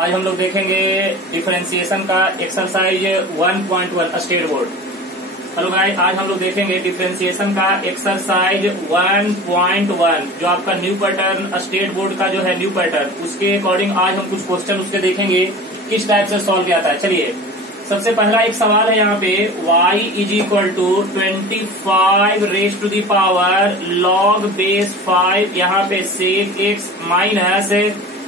आज हम लोग देखेंगे डिफरेंशिएशन का exercise 1.1 state board. Hello guys, आज हम लोग देखेंगे डिफरेंशिएशन का एक्सरसाइज 1.1 जो आपका न्यू पैटर्न स्टेट बोर्ड का जो है न्यू पैटर्न, उसके अकॉर्डिंग आज हम कुछ क्वेश्चन उसके देखेंगे किस टाइप से सॉल्व किया था। चलिए, सबसे पहला एक सवाल है यहाँ पे y is equal to 25 raise to the power log base 5, यहाँ पे sec x माइनस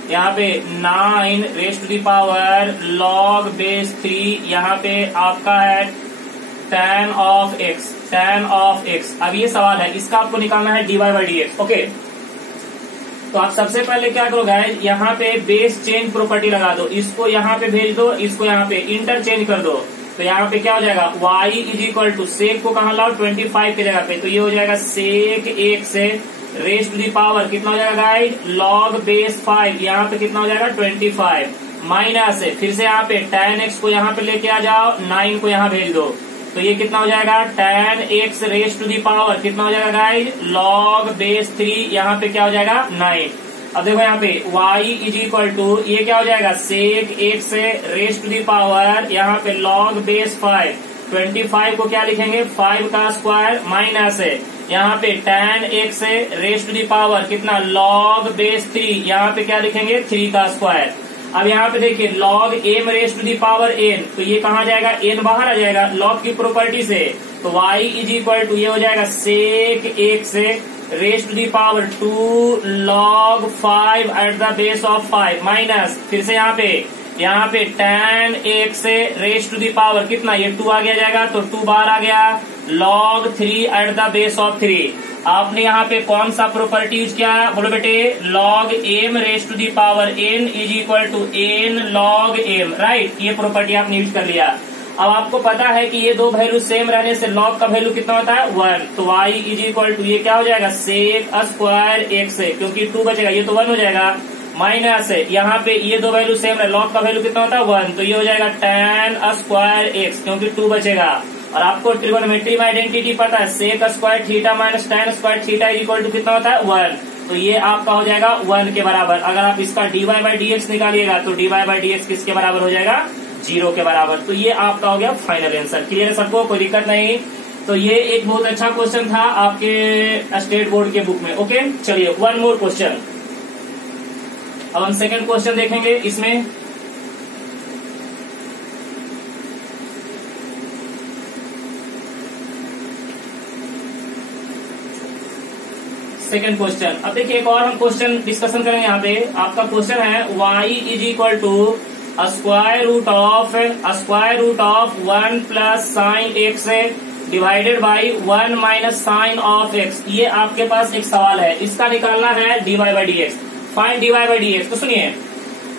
यहाँ पे 9 raise to the power log base 3, यहाँ पे आपका है tan ऑफ x। अब ये सवाल है, इसका आपको निकालना है dy बाई dx। ओके, तो आप सबसे पहले क्या करो गाइस, यहाँ पे बेस चेंज प्रॉपर्टी लगा दो, इसको यहाँ पे भेज दो, इसको यहाँ पे इंटरचेंज कर दो। तो यहाँ पे क्या हो जाएगा, y इज इक्वल टू सेक को कहाँ लाओ 25 की जगह पे, तो ये हो जाएगा सेक एक से रेज टू दी पावर कितना हो जाएगा गाइस log बेस 5, यहाँ पे कितना हो जाएगा 25 माइनस फिर से यहाँ पे tan x को यहाँ पे लेके आ जाओ, 9 को यहाँ भेज दो, तो ये कितना हो जाएगा tan x raise to the power कितना हो जाएगा गाइस log बेस 3, यहाँ पे क्या हो जाएगा 9। अब देखो यहाँ पे y इज इक्वल टू ये क्या हो जाएगा sec x raise to the power यहाँ पे log बेस 5, 25 को क्या लिखेंगे 5 का स्क्वायर माइनस यहाँ पे tan x raise to the power कितना log बेस 3, यहाँ पे क्या लिखेंगे 3 का स्क्वायर। अब यहाँ पे देखिए log m raise to the power n, तो ये कहाँ जाएगा n बाहर आ जाएगा log की प्रॉपर्टी से, तो y इज इक्वल टू ये हो जाएगा sec x raise to the power 2 log 5 at the base of 5 minus फिर से यहाँ पे tan x raise to the power कितना ये 2 आ गया जाएगा, तो 2 बाहर आ गया log 3 eight the base of 3। आपने यहाँ पे कौन सा प्रॉपर्टी यूज किया, बोलो बेटे log m raise to the power n is equal to n log m, right. ये प्रॉपर्टी आपने यूज कर लिया। अब आपको पता है कि ये दो वैल्यू सेम रहने से log का वैल्यू कितना होता है 1, तो y इज इक्वल टू ये क्या हो जाएगा सेक स्क्वायर x, क्योंकि 2 बचेगा ये तो 1 हो जाएगा, माइनस यहाँ पे ये दो वैल्यू सेम है, log का वैल्यू कितना होता है 1, तो ये हो जाएगा tan स्क्वायर x, क्योंकि 2 बचेगा। और आपको ट्रिगोनोमेट्री में आइडेंटिटी पता है sec square theta minus tan square theta is equal to कितना होता है 1, तो ये आपका हो जाएगा 1 के बराबर। अगर आप इसका dy बाई dx निकालिएगा तो dy बाई dx किसके बराबर हो जाएगा 0 के बराबर। तो ये आपका हो गया फाइनल आंसर। क्लियर है सबको, कोई दिक्कत नहीं। तो ये एक बहुत अच्छा क्वेश्चन था आपके स्टेट बोर्ड के बुक में। ओके, चलिए वन मोर क्वेश्चन। अब हम सेकंड क्वेश्चन देखेंगे इसमें। सेकंड क्वेश्चन, अब देखिए एक और हम क्वेश्चन डिस्कशन करेंगे। यहाँ पे आपका क्वेश्चन है y is equal to square root of 1 plus sine x divided by 1 minus sine of x। ये आपके पास एक सवाल है, इसका निकालना है dy by dx। Find dy by dx। तो सुनिए,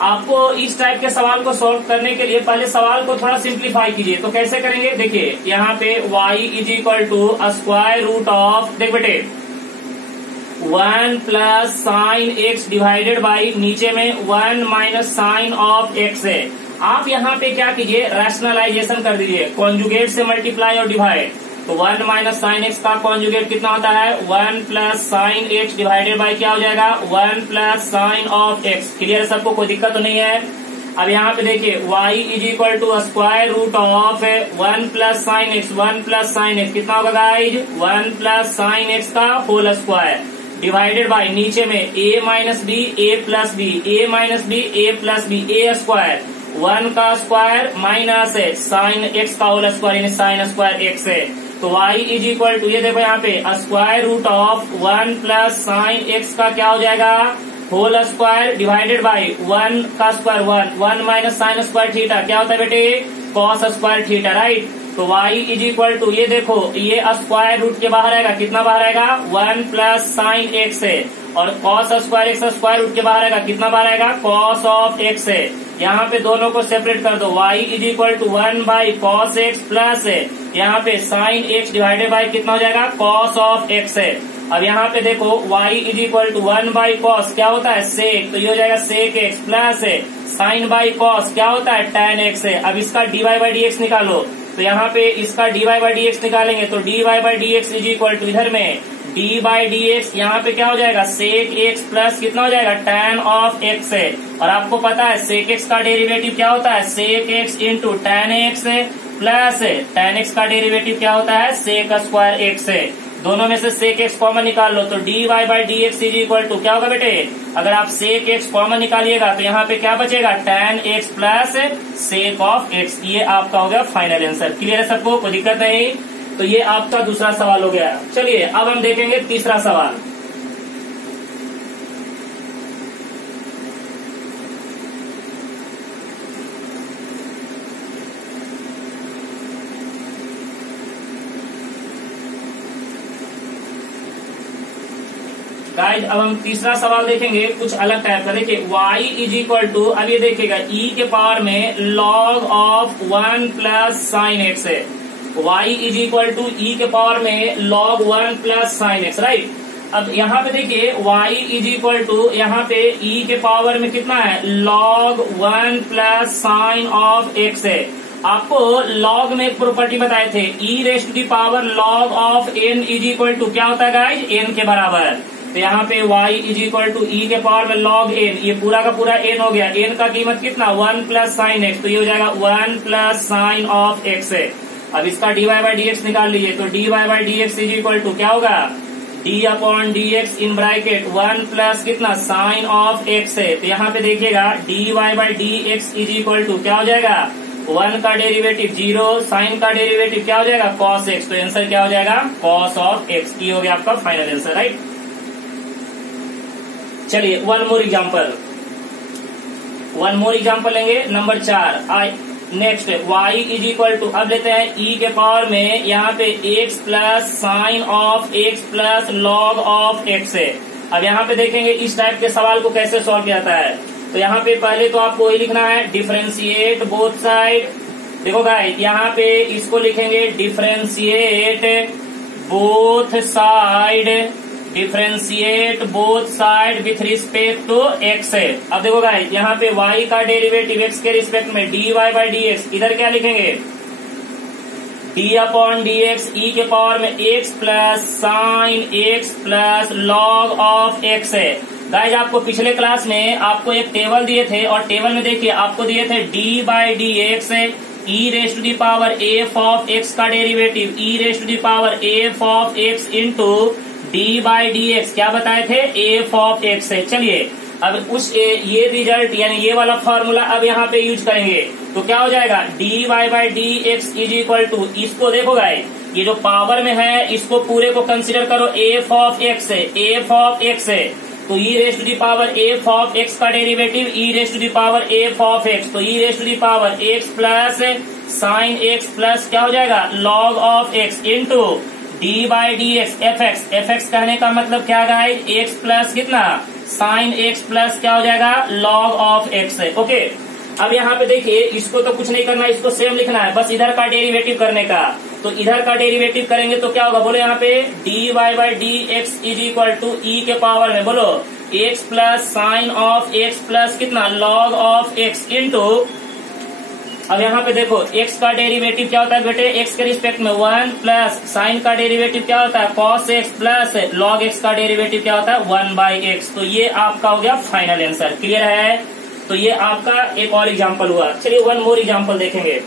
आपको इस टाइप के सवाल को सॉल्व करने के लिए पहले सवाल को थोड़ा सिंप्लीफाई कीजिए। तो कैसे करेंगे, देखिए यहाँ पे y is equal to square root of, देख बेटे 1 plus sine x divided by नीचे में 1 माइनस साइन ऑफ एक्स है। आप यहाँ पे क्या कीजिए, रैशनलाइजेशन कर दीजिए, कॉन्जुगेट से मल्टीप्लाई और डिवाइड। तो 1 माइनस साइन एक्स का कॉन्जुगेट कितना होता है 1 plus sine x divided by क्या हो जाएगा 1 plus sine of x. Clear है सबको, कोई दिक्कत तो नहीं है। अब यहाँ पे देखिए y is equal to square root of 1 plus sine x, 1 plus sine x कितना होगा गाइज 1 प्लस साइन एक्स का होल स्क्वायर डिवाइडेड बाई नीचे में a minus B A plus B, A minus B A plus B, A square 1 का square minus sine x का whole square यानी sine square x है। तो y is equal to ये देखो यहाँ पे square root of 1 plus sine x का क्या हो जाएगा होल स्क्वायर डिवाइडेड बाई 1 का square 1 minus sine square theta क्या होता है बेटे कॉस स्क्वायर थीटा, राइट। तो y इज इक्वल टू ये देखो ये स्क्वायर रूट के बाहर आएगा, कितना बाहर आएगा 1 प्लस साइन एक्स है, और cos square x square root के बाहर आएगा, कितना बाहर आएगा कॉस ऑफ एक्स है। यहाँ पे दोनों को सेपरेट कर दो, y is equal to 1 by cos x plus यहाँ पे साइन एक्स डिवाइडेड बाई कितना हो जाएगा कॉस ऑफ एक्स है। अब यहाँ पे देखो y is equal to 1 by cos क्या होता है सेक, तो ये हो जाएगा sec x plus sine by cos क्या होता है tan एक्स है। अब इसका dy बाई dx निकालो, तो यहाँ पे इसका dy बाई dx निकालेंगे तो dy by dx is equal to इधर में डी बाई डी एक्स, यहाँ पे क्या हो जाएगा सेक एक्स प्लस कितना हो जाएगा tan ऑफ एक्स है। और आपको पता है सेक एक्स का डेरिवेटिव क्या होता है sec x into tan x plus tan x का डेरिवेटिव क्या होता है सेक स्क्वायर एक्स है। दोनों में से सेक एक्स कॉमन निकाल लो तो D Y by D x is equal to क्या होगा बेटे, अगर आप सेक एक्स कॉमन निकालिएगा तो यहाँ पे क्या बचेगा tan x plus sake of x. ये आपका हो गया फाइनल आंसर। क्लियर है सबको, कोई दिक्कत नहीं। तो ये आपका दूसरा सवाल हो गया। चलिए अब हम देखेंगे तीसरा सवाल। गाइस अब हम तीसरा सवाल देखेंगे कुछ अलग टाइप का। देखिए y इज इक्वल टू, अब ये देखिएगा e के पावर में log of 1 plus sine x है। y is equal to e के पावर में log 1 plus sine x, right. अब यहाँ पे देखिए y इज इक्वल टू, यहाँ पे e के पावर में कितना है log 1 plus sine of x है। आपको log में एक प्रॉपर्टी बताए थे e raised to the power log of n is equal to क्या होता है गाइज n के बराबर। तो यहाँ पे y is equal to e के पावर में log n, ये पूरा का पूरा n हो गया। n का कीमत कितना 1 प्लस साइन एक्स, तो ये हो जाएगा 1 प्लस साइन ऑफ एक्स है। अब इसका dy बाई डी एक्स निकाल लीजिए तो dy by D x is equal to क्या होगा d upon d x in bracket 1 plus कितना साइन ऑफ एक्स है। तो यहाँ पे देखिएगा dy by D x is equal to क्या हो जाएगा 1 का डेरिवेटिव 0, साइन का डेरिवेटिव क्या हो जाएगा cos x। तो आंसर क्या हो जाएगा cos ऑफ x। ये हो गया आपका फाइनल आंसर, राइट। चलिए वन मोर एग्जाम्पल लेंगे number 4। Next y is equal to, अब लेते हैं e के पावर में यहाँ पे x plus sine of x plus log of x है। अब यहाँ पे देखेंगे इस टाइप के सवाल को कैसे सॉल्व किया जाता है। तो यहाँ पे पहले तो आपको वही लिखना है डिफरेंशिएट बोथ साइड। देखो गाइस यहाँ पे इसको लिखेंगे differentiate both side, differentiate both side with respect to x है। अब देखो गाइस यहाँ पे y का डेरिवेटिव x के रिस्पेक्ट में dy बाई डी एक्स, इधर क्या लिखेंगे d upon d x e के पावर में x plus sine x plus log of x है। गाइस आपको पिछले क्लास में आपको एक टेबल दिए थे और टेबल में देखिए आपको दिए थे d by D x e raised to the power f of x का derivative e raised to the power f of x into d by D x क्या बताए थे f ऑफ x है। चलिए अब उस ये रिजल्ट यानी ये वाला फॉर्मूला अब यहाँ पे यूज करेंगे तो क्या हो जाएगा dy by D x is equal to, इसको देखो गाइस ये जो पावर में है इसको पूरे को कंसिडर करो f ऑफ x है, f ऑफ x है तो e raised to the power f of x का derivative e raised to the power f of x, तो e raised to the power x plus sine x plus क्या हो जाएगा log of x into d by D x f x कहने का मतलब क्या guys x plus कितना sine x plus क्या हो जाएगा log ऑफ x है। ओके अब यहाँ पे देखिए इसको तो कुछ नहीं करना, इसको सेम लिखना है, बस इधर का डेरिवेटिव करने का। तो इधर का डेरिवेटिव करेंगे तो क्या होगा बोलो यहाँ पे dy by D x is equal to e के पावर में बोलो x plus sine of x plus कितना log ऑफ x इंटू, अब यहाँ पे देखो x का डेरिवेटिव क्या होता है बेटे x के रिस्पेक्ट में 1 प्लस साइन का डेरिवेटिव क्या होता है cos x plus log x का डेरिवेटिव क्या होता है 1 बाई एक्स। तो ये आपका हो गया फाइनल आंसर। क्लियर है, तो ये आपका एक और एग्जाम्पल हुआ। चलिए वन मोर एग्जाम्पल देखेंगे।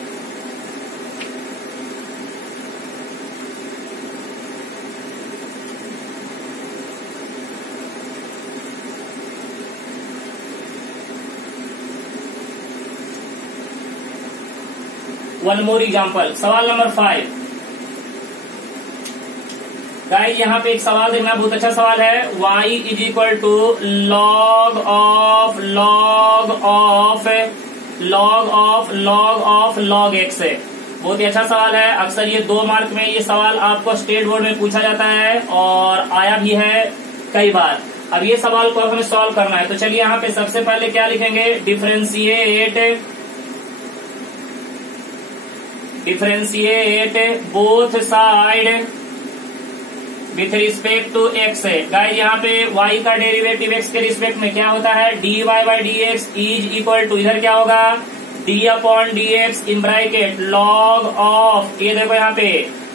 वन मोर एग्जाम्पल, सवाल नंबर 5। गाइस यहाँ पे एक सवाल देखना, बहुत अच्छा सवाल है। y is equal to log of log x है। बहुत ही अच्छा सवाल है। अक्सर ये 2 मार्क में ये सवाल आपको स्टेट बोर्ड में पूछा जाता है और आया भी है कई बार। अब ये सवाल को हमें सॉल्व करना है तो चलिए यहाँ पे सबसे पहले क्या लिखेंगे differentiate both side with respect to x है। गाइस यहाँ पे y का डेरिवेटिव x के रिस्पेक्ट में क्या होता है dy by D x is equal to, इधर क्या होगा d upon d x in bracket log of, ये देखो यहाँ पे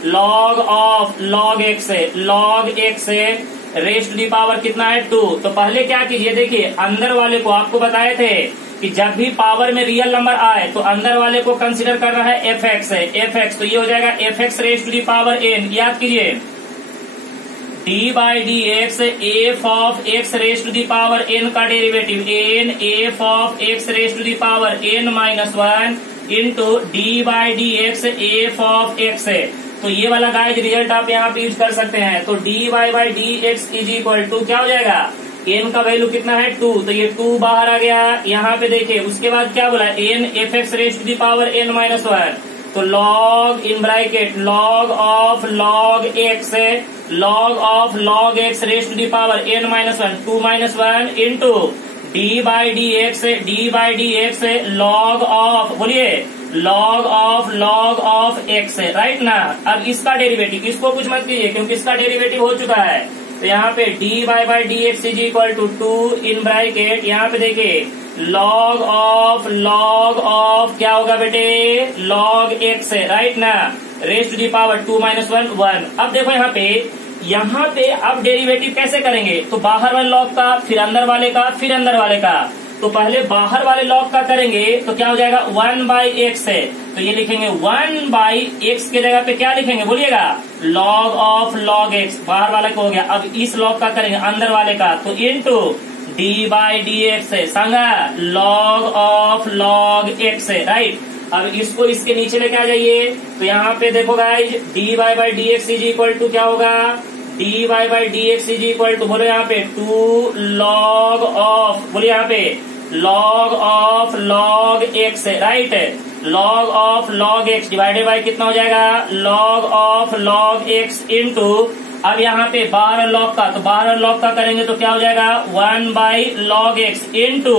लॉग ऑफ लॉग एक्स है, लॉग एक्स है रेस्ट टू दी पावर कितना है 2। तो पहले क्या कीजिए, देखिए अंदर वाले को आपको बताए थे कि जब भी पावर में रियल नंबर आए तो अंदर वाले को कंसीडर कर रहा है एफ एक्स है, एफ एक्स, तो ये हो जाएगा F x raised to the power N. याद कीजिए D by D x F of X raised to the power N का derivative N F of X raised to the power N minus 1 into D by D x F of x है। तो ये वाला guys result आप यहाँ पे use कर सकते हैं। तो D Y by D x is equal to क्या हो जाएगा, एन का वैल्यू कितना है 2, तो ये 2 बाहर आ गया। यहाँ पे देखिए उसके बाद क्या बोला, N F x raised to the power N minus 1, तो log in bracket log of log x है, log of log x raised to the power N minus 1, 2 minus 1 into D by D x, D by D X log of, बोलिए log of x है, right ना। अब इसका derivative, इसको कुछ मत कीजिए क्योंकि इसका डेरिवेटिव हो चुका है। तो यहाँ पे d Y by D x is equal to 2 in bracket, यहाँ पे देखिए लॉग ऑफ क्या होगा बेटे, लॉग एक्स है, राइट ना, raised to the power 2 minus 1 1। अब देखो यहाँ पे अब डेरिवेटिव कैसे करेंगे, तो बाहर वाले लॉग का, फिर अंदर वाले का, फिर अंदर वाले का। तो पहले बाहर वाले लॉग का करेंगे तो क्या हो जाएगा 1 बाई एक्स है, तो ये लिखेंगे 1 बाई एक्स के जगह पे क्या लिखेंगे बोलिएगा, लॉग ऑफ लॉग एक्स, बाहर वाले को हो गया। अब इस लॉग का करेंगे अंदर वाले का, तो into D by D x है, संगा लॉग ऑफ लॉग एक्स है, राइट। अब इसको इसके नीचे लेके आ जाइए, तो यहाँ पे देखो guys d Y by D x is equal to क्या होगा, d Y by D x is equal to, बोलो यहाँ पे 2 लॉग ऑफ, बोलिए यहाँ पे लॉग ऑफ लॉग एक्स है, right, log of log x divided by कितना हो जाएगा, log of log x into, अब यहाँ पे बाहर लॉग का, तो बाहर लॉग का करेंगे तो क्या हो जाएगा 1 बाई लॉग एक्स इंटू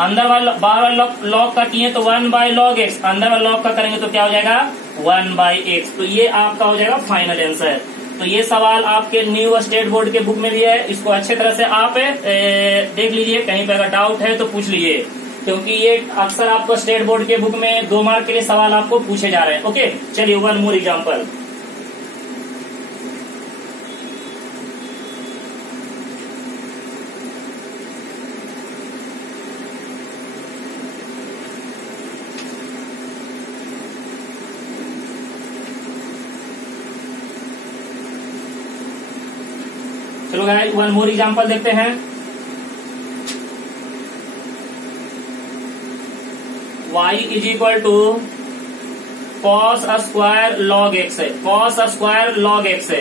अंदर वाला, बाहर वाला लॉग का किए तो 1 बाई लॉग एक्स, अंदर वाला लॉग का करेंगे तो क्या हो जाएगा 1 बाई एक्स। तो ये आपका हो जाएगा फाइनल आंसर। तो ये सवाल आपके न्यू स्टेट बोर्ड के बुक में भी है, इसको अच्छे तरह से आप देख लीजिए, कहीं पे अगर डाउट है तो पूछ लीजिए, क्योंकि ये अक्सर आपको स्टेट बोर्ड के बुक में 2 मार्क के लिए सवाल आपको पूछे जा रहे हैं। ओके, चलिए 1 मोर एग्जाम्पल। चलो गाइस 1 मोर एग्जाम्पल देखते हैं। y is equal to cos square log x है, कॉस स्क्वायर लॉग एक्स है,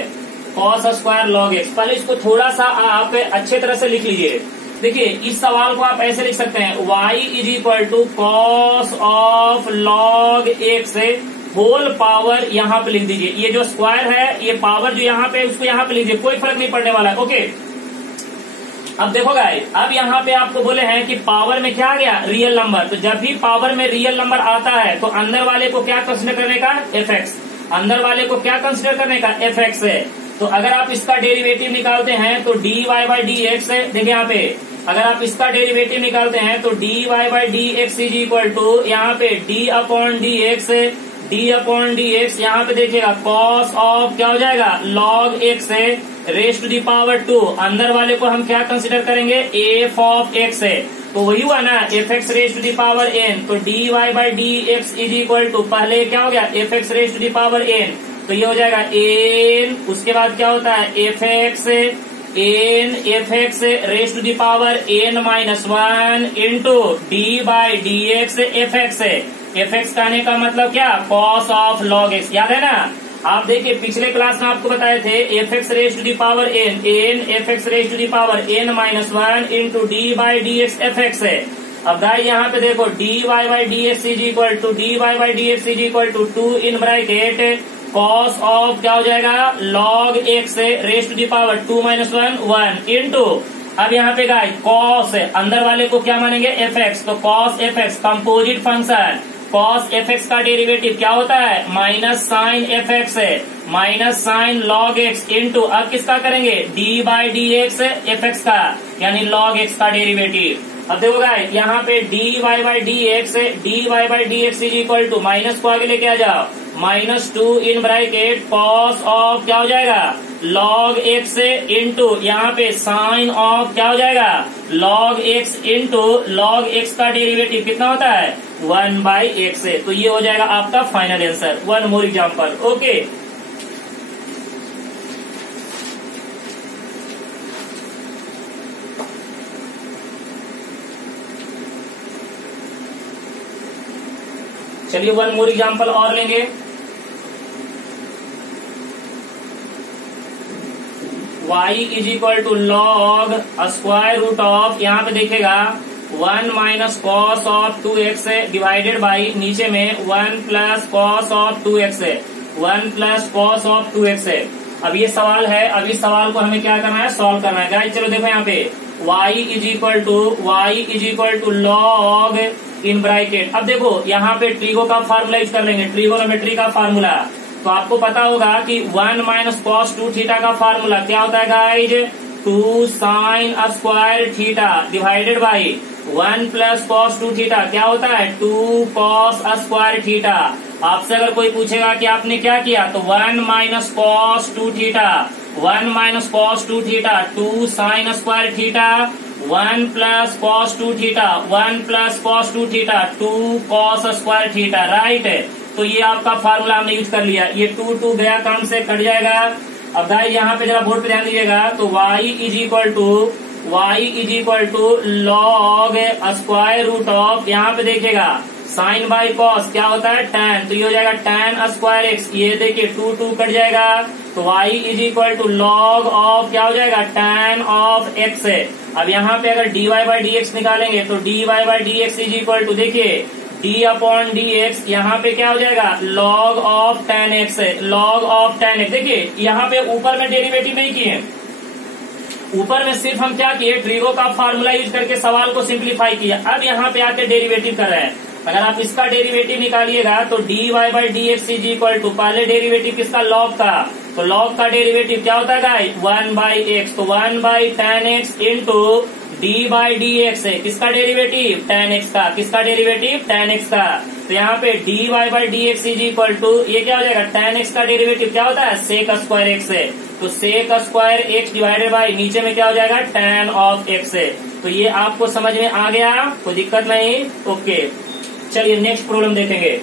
कॉस स्क्वायर लॉग एक्स। पहले इसको थोड़ा सा आप अच्छे तरह से लिख लीजिए। देखिए इस सवाल को आप ऐसे लिख सकते हैं, y is equal to cos of log x whole power, यहाँ पे लिख दीजिए, ये जो स्क्वायर है ये पावर जो यहाँ पे उसको यहाँ पे लिख दीजिए, कोई फर्क नहीं पड़ने वाला है। ओके, अब देखो गाइस, अब यहाँ पे आपको बोले हैं कि पावर में क्या आ गया, रियल नंबर। तो जब भी पावर में रियल नंबर आता है तो अंदर वाले को क्या कंसिडर करने का, एफ एक्स, अंदर वाले को क्या कंसिडर करने का, एफ एक्स है। तो अगर आप इसका डेरिवेटिव निकालते हैं तो D Y by D x है, देखिए यहाँ पे अगर आप इसका डेरिवेटिव निकालते हैं तो D Y by D x is equal to यहाँ पे d upon d x, d upon d x, यहाँ पे देखिएगा कॉस ऑफ क्या हो जाएगा, लॉग एक्स है रेस्ट टू दी पावर 2, अंदर वाले को हम क्या कंसिडर करेंगे, एफ ऑफ एक्स है। तो वही हुआ ना, F x raised to the power N, तो D Y by D x is equal to, पहले क्या हो गया F x raised to the power N, तो ये हो जाएगा एन, उसके बाद क्या होता है F x n, F x raised to the power N minus 1 into D by D x f x है। एफ एक्स का आने का मतलब क्या, कॉस ऑफ लॉग एक्स, याद है ना। आप देखिए पिछले क्लास में आपको बताए थे f x raised to the power n, n F x raised to the power N minus 1 into D by D x f x है। अब गाइस यहाँ पे देखो d Y by D x is equal to, d Y by D x is equal to 2 in bracket cos of क्या हो जाएगा, log x raised to the power 2 minus 1 into, अब यहाँ पे गाइस कॉस है, अंदर वाले को क्या मानेंगे, एफ एक्स, तो cos F x composite function, cos F x का डेरिवेटिव क्या होता है, माइनस साइन एफ एक्स है, minus sign log x into, अब किसका करेंगे, D by D x f x का, यानी लॉग एक्स का डेरिवेटिव। अब देखो गाइस यहाँ पे dy by D x is equal to minus को आगे लेके आ जाओ, -2 इन ब्रैकेट कॉस ऑफ क्या हो जाएगा log x इंटू यहाँ पे साइन ऑफ क्या हो जाएगा log x into log x का डेरिवेटिव कितना होता है 1/x। तो ये हो जाएगा आपका final answer. One more example. Okay, चलिए वन मोर एग्जाम्पल और लेंगे। y is equal to log square root of यहाँ पे देखेगा 1 minus cos of 2x divided by नीचे में 1 plus cos of 2x 1 plus cos of 2x है। अब ये सवाल है, अब इस सवाल को हमें क्या करना है, सॉल्व करना है। गाइस चलो देखो यहाँ पे y is equal to log in bracket. अब देखो यहाँ पे ट्रिगो का फार्मूला यूज कर लेंगे, ट्रिगोनोमेट्री का फार्मूला। तो आपको पता होगा कि 1 माइनस कॉस 2 थीटा का फार्मूला क्या होता है guys 2 sine square theta divided by 1 plus cos 2 theta क्या होता है 2 कॉस स्क्वायर थीटा। आपसे अगर कोई पूछेगा कि आपने क्या किया तो 1 minus cos 2 theta 1 minus cos 2 theta 2 sine square theta 1 plus cos 2 theta 1 plus cos 2 theta 2 cos square theta, right. तो ये आपका फार्मूला हमने यूज कर लिया। ये 2 गया काम से कट जाएगा। अब गाइस यहाँ पे जरा बोर्ड पे ध्यान दीजिएगा तो y is equal to log square root of यहाँ पे देखिएगा साइन बाई कॉस क्या होता है tan, तो ये हो जाएगा tan स्क्वायर x। ये देखिए 2 कट जाएगा तो y is equal to log of क्या हो जाएगा tan ऑफ x। अब यहाँ पे अगर dy बाई डी एक्स निकालेंगे तो dy by D x is equal to देखिए d अपॉन डी एक्स यहाँ पे क्या हो जाएगा log of tan x log of tan x। देखिए यहाँ पे ऊपर में डेरिवेटिव नहीं किए, ऊपर में सिर्फ हम क्या किए ट्रिगो का फार्मूला यूज करके सवाल को सिंप्लीफाई किया। अब यहाँ पे आके डेरिवेटिव कर रहे हैं। अगर आप इसका डेरिवेटिव निकालिएगा तो dy by D x is equal to पहले डेरिवेटिव किसका log का, तो log का डेरिवेटिव क्या होता है गाइस 1/x, तो 1/tan x into d by D x है किसका डेरिवेटिव tan x का, किसका डेरिवेटिव tan x का। तो यहाँ पे dy by D x is equal to ये क्या हो जाएगा tan x का डेरिवेटिव क्या होता है sec स्क्वायर x है, तो sec square x divided by नीचे में क्या हो जाएगा tan ऑफ x है। तो ये आपको समझ में आ गया, कोई दिक्कत नहीं। ओके चलिए नेक्स्ट प्रॉब्लम देखेंगे।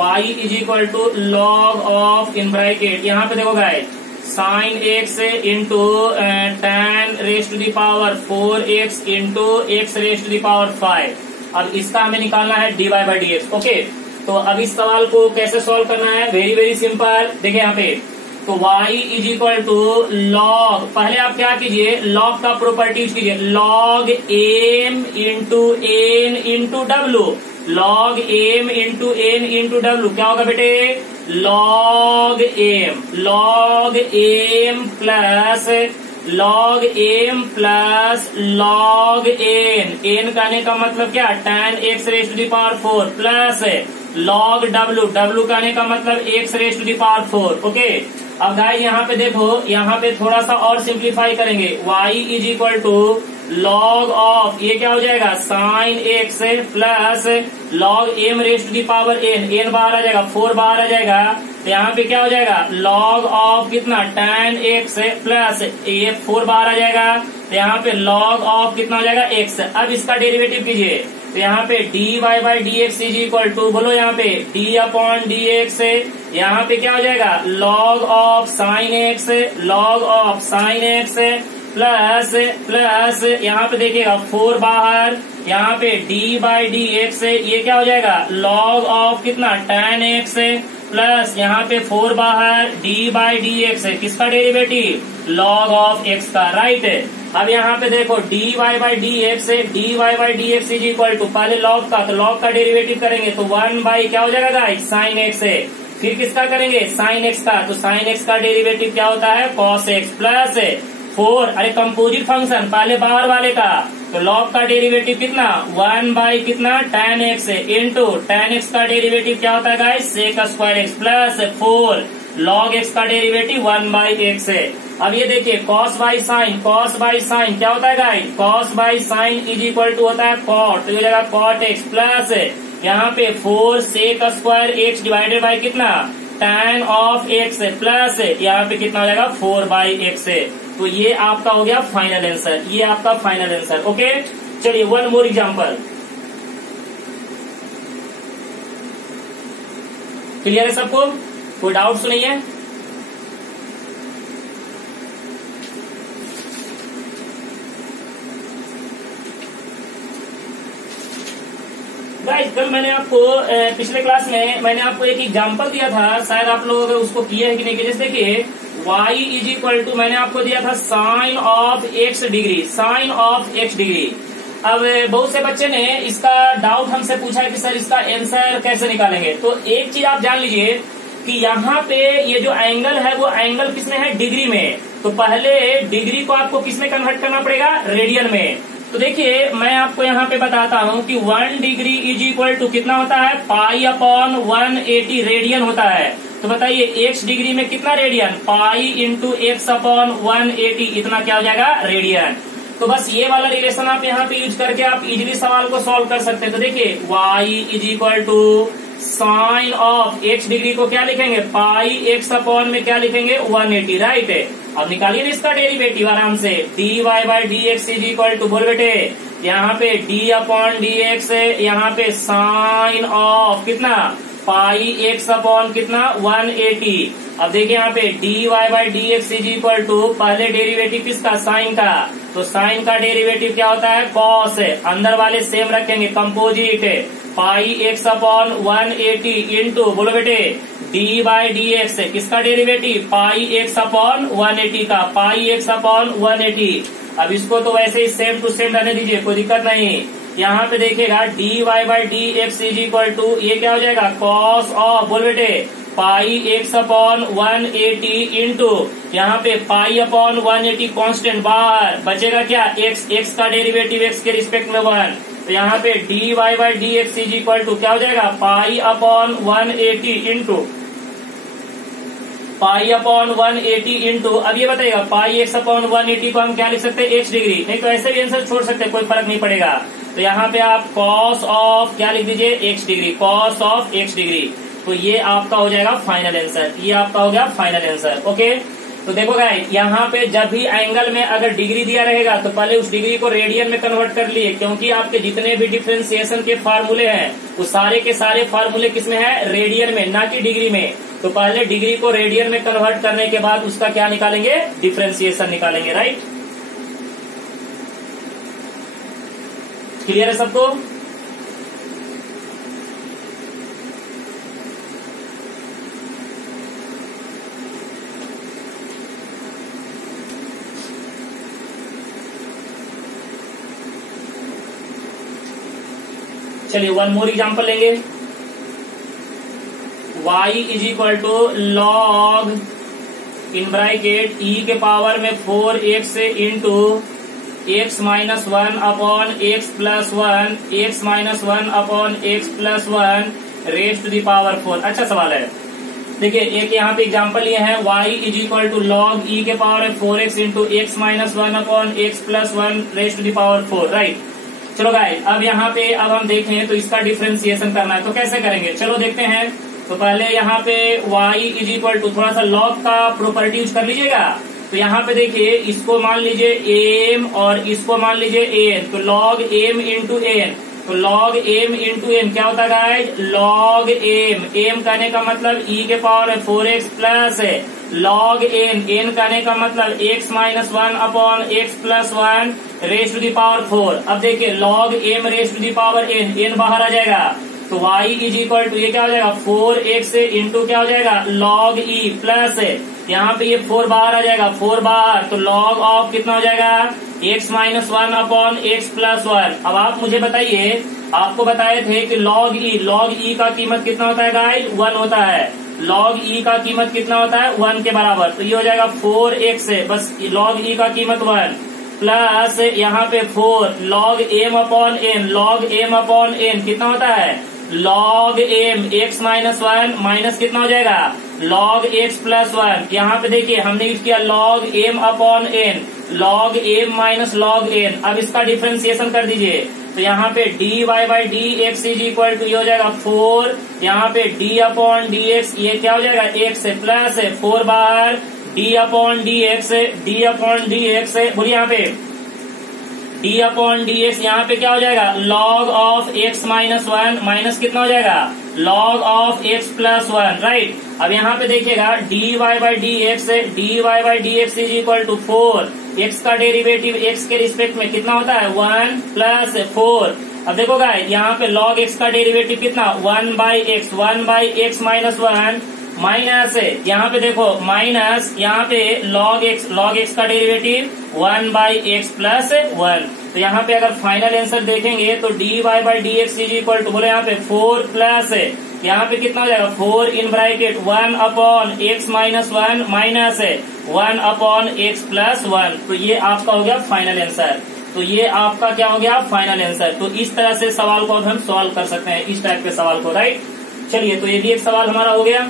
y is equal to log of in bracket यहाँ पे देखो guys sine x into tan raise to the power 4x into x raise to the power 5। अब इसका हमें निकालना है dy by D x. Okay तो अब इस सवाल को कैसे सॉल्व करना है, वेरी सिंपल। देखिए यहाँ पे तो y is equal to log, पहले आप क्या कीजिए लॉग का प्रॉपर्टी यूज कीजिए log m into n into डब्ल्यू, log m into n into डब्ल्यू क्या होगा बेटे log m plus log n कहने का मतलब क्या tan x raise to the power 4 plus log w कहने का मतलब x raise to the power 4। Okay अब गाइस यहाँ पे देखो, यहाँ पे थोड़ा सा और सिंप्लीफाई करेंगे। y is equal to log of ये क्या हो जाएगा sine x plus log m raise to the power n बाहर आ जाएगा 4 बाहर आ जाएगा, तो यहाँ पे क्या हो जाएगा log ऑफ कितना tan x प्लस ये 4 बाहर आ जाएगा, तो यहाँ पे log ऑफ कितना हो जाएगा x। अब इसका डेरिवेटिव कीजिए तो यहाँ पे dy by D x is equal to बोलो यहाँ पे d अपॉन डी एक्स, यहाँ पे क्या हो जाएगा log of sine x plus यहाँ पे देखिएगा 4 बाहर, यहाँ पे d बाई डी एक्स ये क्या हो जाएगा log ऑफ कितना tan x प्लस यहाँ पे 4 बाहर d बाई डी एक्स किसका डेरिवेटिव log ऑफ x का, राइट। अब यहाँ पे देखो dy by D x is equal to पहले log का, तो log का डेरिवेटिव करेंगे तो 1 बाई क्या हो जाएगा गाइस साइन x है, फिर किसका करेंगे साइन x का, तो साइन x का डेरिवेटिव क्या होता है cos x प्लस 4, अरे कंपोजिट फंक्शन पहले बाहर वाले का, तो log का डेरिवेटिव कितना 1 बाई कितना tan x into tan x का डेरिवेटिव क्या होता है guys sec square x plus 4 log x का डेरिवेटिव 1 बाई x है। अब ये देखिए cos बाई साइन क्या होता है guys, cos by sine is equal to होता है cot, तो ये हो जाएगा cot x प्लस यहाँ पे 4 sec square x divided by कितना tan ऑफ x प्लस यहाँ पे कितना हो जाएगा 4 बाई x है। तो ये आपका हो गया फाइनल आंसर, ये आपका फाइनल आंसर। ओके, चलिए वन मोर एग्जांपल। क्लियर है सबको, कोई डाउट तो नहीं है? गाइस कल मैंने आपको पिछले क्लास में मैंने आपको एक एग्जांपल दिया था, शायद आप लोग उसको किए हैं कि नहीं। जैसे देखिए y इज इक्वल टू मैंने आपको दिया था sine of x degree, sine of x degree. अब बहुत से बच्चे ने इसका डाउट हमसे पूछा है कि सर इसका आंसर कैसे निकालेंगे। तो एक चीज आप जान लीजिए कि यहाँ पे ये जो एंगल है वो एंगल किसमें है, डिग्री में। तो पहले डिग्री को आपको किसमें कन्वर्ट करना पड़ेगा, रेडियन में। तो देखिए मैं आपको यहाँ पे बताता हूँ कि 1 डिग्री इज इक्वल टू कितना होता है, पाई अपॉन 180 रेडियन होता है। तो बताइए x डिग्री में कितना radian, pi into x upon 180, इतना क्या हो जाएगा रेडियन। तो बस ये वाला रिलेशन आप यहाँ पे यूज करके आप इजीली सवाल को सॉल्व कर सकते हैं। तो देखिए y is equal to sine of x degree को क्या लिखेंगे, पाई एक्स अपॉन में क्या लिखेंगे 180, राइट है। अब निकालिए इसका डेरिवेटिव आराम से, dy by D x is equal to, बोल बेटे यहाँ पे d अपॉन डी एक्स है, यहाँ पे साइन ऑफ कितना पाई एक्स अपॉन कितना 180। अब देखिए यहाँ पे dy by D x is equal to, पहले डेरिवेटिव किसका, साइन का, तो साइन का डेरिवेटिव क्या होता है कॉस है, अंदर वाले सेम रखेंगे कंपोजिट है, पाई एक्स अपॉन 180 इंटू बोलो बेटे डी बाई डी एक्स है, किसका डेरिवेटिव पाई एक्स अपॉन 180 का, पाई एक्स अपॉन 180। अब इसको तो वैसे ही सेम टू सेम रहने दीजिए, कोई दिक्कत नहीं। यहाँ पे देखिएगा d Y by D x is equal to, ये क्या हो जाएगा कॉस ऑफ बोल बेटे पाई एक्स अपॉन 180 इंटू यहाँ पे पाई अपॉन 180 कांस्टेंट बाहर बचेगा क्या एक्स, एक्स का डेरिवेटिव एक्स के रिस्पेक्ट में 1, तो यहाँ पे d Y by D x is equal to क्या हो जाएगा pi upon 180 into pi upon 180 into, अब ये बताइएगा पाई एक्स अपॉन 180 को हम क्या लिख सकते हैं एक्स डिग्री, नहीं तो ऐसे भी आंसर छोड़ सकते हैं, कोई फर्क नहीं पड़ेगा। तो यहाँ पे आप कॉस ऑफ क्या लिख दीजिए x degree, cos of x degree. तो ये आपका हो जाएगा फाइनल आंसर, ये आपका हो गया फाइनल आंसर। ओके, तो देखो गाइस यहाँ पे जब भी एंगल में अगर डिग्री दिया रहेगा तो पहले उस डिग्री को रेडियन में कन्वर्ट कर लिए, क्योंकि आपके जितने भी डिफरेंशिएशन के फार्मूले हैं वो सारे के सारे फार्मूले किसमें है, रेडियन में, ना कि डिग्री में। तो पहले डिग्री को रेडियन में कन्वर्ट करने के बाद उसका क्या निकालेंगे, डिफरेंशिएशन निकालेंगे, राइट। क्लियर है सबको? चलिए वन मोर एग्जाम्पल लेंगे। y is equal to log in bracket e के पावर में 4x into x minus 1 upon x plus 1, x minus 1 upon x plus 1 raise to the power 4। अच्छा सवाल है, देखिए एक यहाँ पे एग्जाम्पल ये है y is equal to log e के पावर में 4x into x minus 1 upon x plus 1 raise to the power 4, right. चलो गाइस अब यहाँ पे अब हम देखें तो इसका डिफरेंशिएशन करना है, तो कैसे करेंगे चलो देखते हैं। तो पहले यहाँ पे y इज इक्वल टू थोड़ा सा लॉग का प्रॉपर्टी यूज कर लीजिएगा। तो यहाँ पे देखिए इसको मान लीजिए m और इसको मान लीजिए n, तो log m इंटू n, तो log m इंटू n क्या होता है गाइस, log m कहने का मतलब e के power 4x plus log n कहने का मतलब x minus 1 upon x plus 1 raise to the power 4। अब देखिए log m raise to the power n बाहर आ जाएगा, तो y इज इक्वल टू ये क्या हो जाएगा 4x इंटू क्या हो जाएगा log e प्लस यहाँ पे ये 4 बाहर आ जाएगा, 4 बाहर, तो log ऑफ कितना हो जाएगा x minus 1 upon x plus 1। अब आप मुझे बताइए, आपको बताए थे कि log e का कीमत कितना होता है गाइस 1 होता है, log e का कीमत कितना होता है 1 के बराबर, तो ये हो जाएगा 4x है, बस log e का कीमत 1 प्लस यहाँ पे 4 log m upon n, log m upon n कितना होता है log m x minus 1 minus कितना हो जाएगा log x प्लस 1। यहाँ पे देखिए हमने यूज किया log m upon n, log m minus log n। अब इसका डिफरेंशिएशन कर दीजिए, तो यहाँ पे dy by D x is equal to ये हो जाएगा 4, यहाँ पे d अपॉन डी एक्स ये क्या हो जाएगा x है प्लस है 4 बार d upon d x, d upon d x बोलिए यहाँ पे d अपॉन डी एक्स, यहाँ पे क्या हो जाएगा log of x minus 1 minus कितना हो जाएगा log of x plus 1, right. अब यहाँ पे देखिएगा dy by D x is equal to 4, x का डेरिवेटिव x के रिस्पेक्ट में कितना होता है 1 प्लस 4। अब देखो गाइस यहाँ पे log x का डेरिवेटिव कितना 1 बाई एक्स माइनस 1 माइनस यहाँ पे देखो माइनस यहाँ पे log x का डेरिवेटिव 1 बाई एक्स प्लस 1। तो यहाँ पे अगर फाइनल आंसर देखेंगे तो dy by D x is equal to बोले यहाँ पे 4 प्लस यहाँ पे कितना हो जाएगा 4 इन bracket 1 upon x minus 1 minus 1 upon x plus 1। तो ये आपका हो गया फाइनल आंसर, तो ये आपका क्या हो गया फाइनल आंसर। तो इस तरह से सवाल को अब हम सॉल्व कर सकते हैं, इस टाइप के सवाल को, राइट। चलिए तो ये भी एक सवाल हमारा हो गया।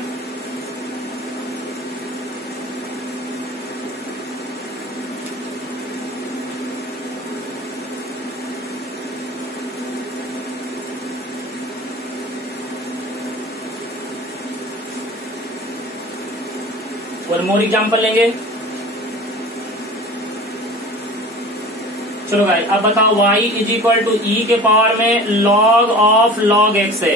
और मोर एग्जाम्पल लेंगे। चलो भाई अब बताओ y is equal to E के पावर में log ऑफ log x है,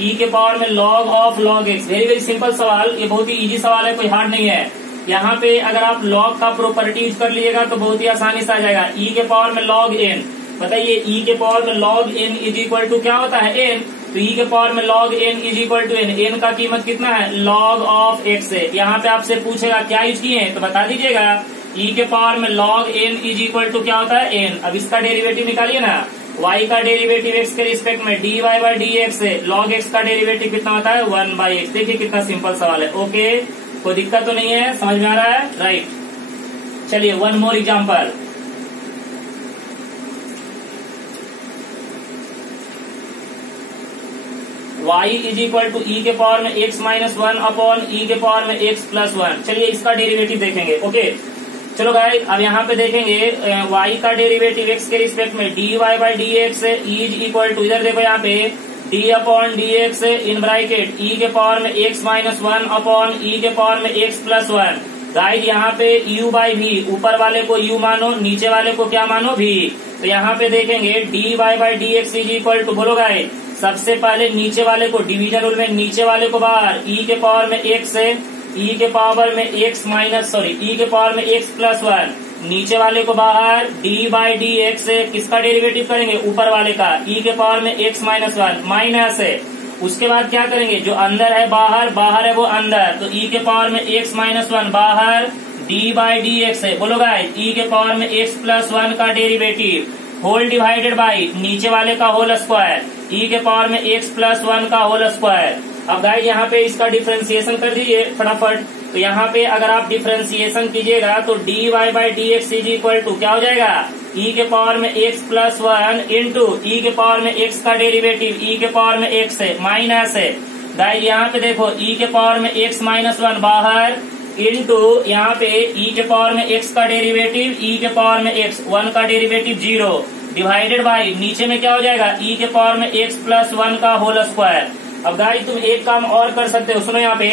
e के पावर में log of log x। Very very simple सवाल, ये बहुत ही इजी सवाल है, कोई हार्ड नहीं है। यहाँ पे अगर आप log का प्रॉपर्टी यूज कर लीजिएगा तो बहुत ही आसानी से आ जाएगा। e के पावर में log n, बताइए e के पावर में log n is equal to क्या होता है n, तो e के पावर में log n is equal to n का कीमत कितना है log ऑफ x है। यहाँ पे आपसे पूछेगा क्या यूज किए हैं तो बता दीजिएगा e के पावर में log n is equal to क्या होता है n। अब इसका डेरिवेटिव निकालिए ना, y का डेरिवेटिव x के रिस्पेक्ट में dy बाई डी एक्स है, log x का डेरिवेटिव कितना होता है 1 बाई एक्स। देखिए कितना सिंपल सवाल है, ओके कोई दिक्कत तो नहीं है, समझ में आ रहा है, राइट। चलिए one more example. y is equal to E के पावर में x माइनस 1 अपॉन ई के पावर में x प्लस 1। चलिए इसका डेरिवेटिव देखेंगे, ओके। चलो गाइस अब यहाँ पे देखेंगे y का डेरिवेटिव x के रिस्पेक्ट में dy by D x is equal to, इधर देखो यहाँ पे d upon d x in bracket e के पावर में x माइनस 1 अपॉन e के पावर में x प्लस 1। गाइस यहाँ पे u बाई v, ऊपर वाले को u मानो, नीचे वाले को क्या मानो v। तो यहाँ पे देखेंगे dy by D x is equal to, बोलो गाइस सबसे पहले नीचे वाले को डिवीजन रूल में नीचे वाले को बाहर e के पावर में x है, e के पावर में x माइनस e के पावर में x प्लस 1, नीचे वाले को बाहर d बाई डी एक्स है, किसका डेरिवेटिव करेंगे ऊपर वाले का e के पावर में x माइनस 1 माइनस है। उसके बाद क्या करेंगे जो अंदर है बाहर, बाहर है वो अंदर, तो e के पावर में x माइनस 1 बाहर d बाई डी एक्स है, बोलो गाइस e के पावर में x प्लस 1 का डेरिवेटिव होल डिवाइडेड बाई नीचे वाले का होल स्क्वायर e के पावर में x प्लस 1 का होल स्क्वायर। अब गाइस यहाँ पे इसका डिफरेंशिएशन कर दीजिए फटाफट। तो यहाँ पे अगर आप डिफरेंशिएशन कीजिएगा तो dy by D x is equal to क्या हो जाएगा e के पावर में x प्लस 1 इंटू e के पावर में x का डेरिवेटिव e के पावर में x है माइनस है। गाइस यहाँ पे देखो e के पावर में x माइनस 1 बाहर इंटू यहाँ पे e के पावर में x का डेरिवेटिव e के पावर में x 1 का डेरिवेटिव 0 डिवाइडेड बाई नीचे में क्या हो जाएगा e के पावर में x प्लस 1 का होल स्क्वायर। अब गाइस तुम एक काम और कर सकते हो, सुनो यहाँ पे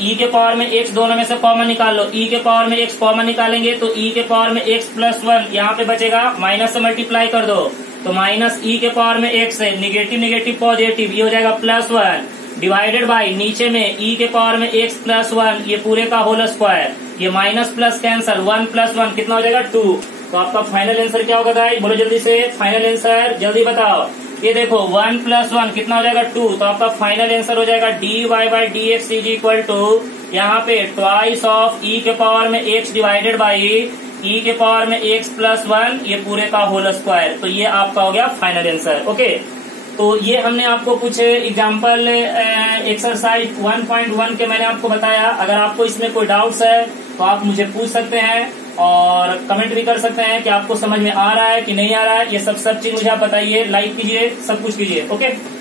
e के पावर में x दोनों में से कॉमन निकाल लो, e के पावर में x कॉमन निकालेंगे तो e के पावर में x प्लस 1 यहाँ पे बचेगा, माइनस से मल्टीप्लाई कर दो तो माइनस e के पावर में x है, निगेटिव निगेटिव पॉजिटिव ये हो जाएगा प्लस 1 डिवाइडेड बाई नीचे में e के पावर में x प्लस 1 ये पूरे का होल स्क्वायर, ये माइनस प्लस कैंसल 1 प्लस 1 कितना हो जाएगा 2। तो आपका फाइनल आंसर क्या होगा गाइस, बोलो जल्दी से फाइनल आंसर जल्दी बताओ। ये देखो 1 प्लस 1 कितना हो जाएगा 2, तो आपका फाइनल आंसर हो जाएगा dy by D x is equal to यहाँ पे ट्वाइस ऑफ e के पावर में x डिवाइडेड बाई e के पावर में x प्लस 1 ये पूरे का होल स्क्वायर। तो ये आपका हो गया फाइनल आंसर, ओके। तो ये हमने आपको कुछ एग्जाम्पल एक्सरसाइज 1.1 के मैंने आपको बताया। अगर आपको इसमें कोई डाउट्स है तो आप मुझे पूछ सकते हैं और कमेंट भी कर सकते हैं कि आपको समझ में आ रहा है कि नहीं आ रहा है। ये सब चीज मुझे आप बताइए, लाइक कीजिए, सब कुछ कीजिए। ओके।